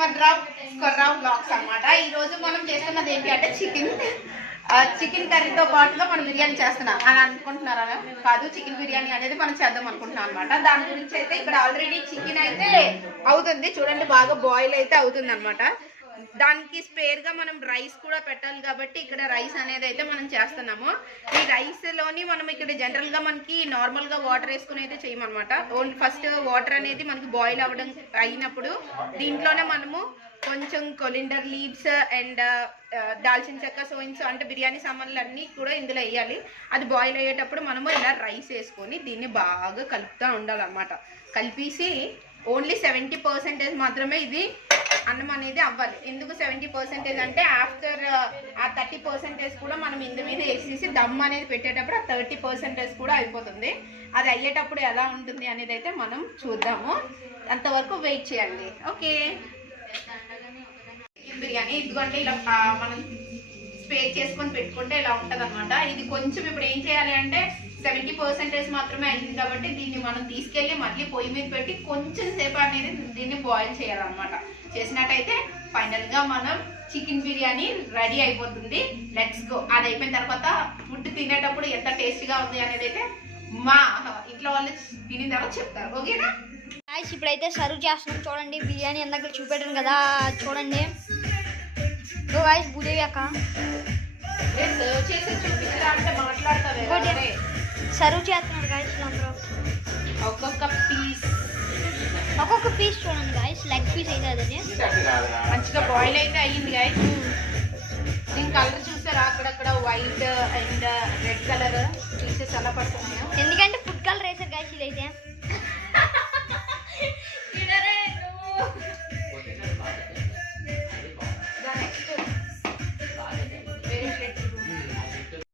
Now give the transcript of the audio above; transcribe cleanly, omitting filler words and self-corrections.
కొర్రా blogs అన్నమాట. ఈ రోజు మనం చేస్తున్నది ఏంటి అంటే చికెన్ కర్రీతో పాటుగా మనం బిర్యానీ చేస్తున్నాం అని అనుకుంటున్నారా? కాదు, చికెన్ బిర్యానీ అనేది మనం చేద్దాం అనుకుంటున్నాం అనమాట. దాని గురించి అయితే ఇక్కడ ఆల్రెడీ చికెన్ అయితే అవుతుంది చూడండి, బాగా బాయిల్ అయితే అవుతుంది అనమాట. దానికి స్పేర్ గా మనం రైస్ కూడా పెట్టాలి కాబట్టి ఇక్కడ రైస్ అనేది అయితే మనం చేస్తున్నాము. ఈ రైస్ లోని మనం ఇక్కడ జనరల్ గా మనకి నార్మల్ గా వాటర్ వేసుకుని అయితే చేయమన్నమాట. ఓన్లీ ఫస్ట్ వాటర్ అనేది మనకి బాయిల్ అవ్వడం అయినప్పుడు దీంట్లోనే మనము కొంచెం కొలిండర్ లీవ్స్ అండ్ దాల్చిన చెక్క, సోయిన్స్ అంటే బిర్యానీ సామాన్లు అన్నీ కూడా ఇందులో వేయాలి. అది బాయిల్ అయ్యేటప్పుడు మనము ఇలా రైస్ వేసుకొని దీన్ని బాగా కలుపుతూ ఉండాలన్నమాట. కలిపేసి ఓన్లీ 70% మాత్రమే ఇది అన్నం అనేది అవ్వాలి. ఎందుకు 70% అంటే ఆఫ్టర్ ఆ 30% కూడా మనం ఇందు మీద వేసేసి దమ్ అనేది పెట్టేటప్పుడు ఆ 30% కూడా అయిపోతుంది. అది అయ్యేటప్పుడు ఎలా ఉంటుంది అనేది అయితే మనం చూద్దాము. అంతవరకు వెయిట్ చేయండి. ఓకే, చికెన్ బిర్యానీ ఇదిగోండి ఇలా మనం స్పేర్ చేసుకొని పెట్టుకుంటే ఇలా ఉంటుంది అనమాట. ఇది కొంచెం ఇప్పుడు ఏం చేయాలి అంటే 70% మాత్రమే అయింది కాబట్టి దీన్ని మనం తీసుకెళ్ళి మళ్ళీ పొయ్యి మీద పెట్టి కొంచెం సేపు అనేది దీన్ని బాయిల్ చేయాలన్నమాట. చేసినట్టయితే ఫైనల్ గా మనం చికెన్ బిర్యానీ రెడీ అయిపోతుంది. Let's go. అది అయిపోయిన తర్వాత ఫుడ్ తినేటప్పుడు ఎంత టేస్టీగా ఉంది అనేది అయితే మా ఇంట్లో వాళ్ళు తినిన తర్వాత చెప్తారు. ఓకేనా? ఇప్పుడైతే సర్వ్ చేస్తున్నాం. చూడండి, బిర్యానీ ఎందాక చూపెట్టాను కదా, చూడండి. భూదేవి అక్క సర్వ్ చేస్తున్నారు గాయస్. అందరూ ఒక్కొక్క పీస్ చూడండి గాయస్. లెగ్ పీస్ అయితే అది మంచిగా బాయిల్ అయితే అయ్యింది గాయస్. దీని కలర్ చూసారా, అక్కడక్కడ white and red colour pieces అలా పడుతున్నాయా? ఎందుకంటే ఫుడ్ కలర్ వేసారు గాయస్. ఇదైతే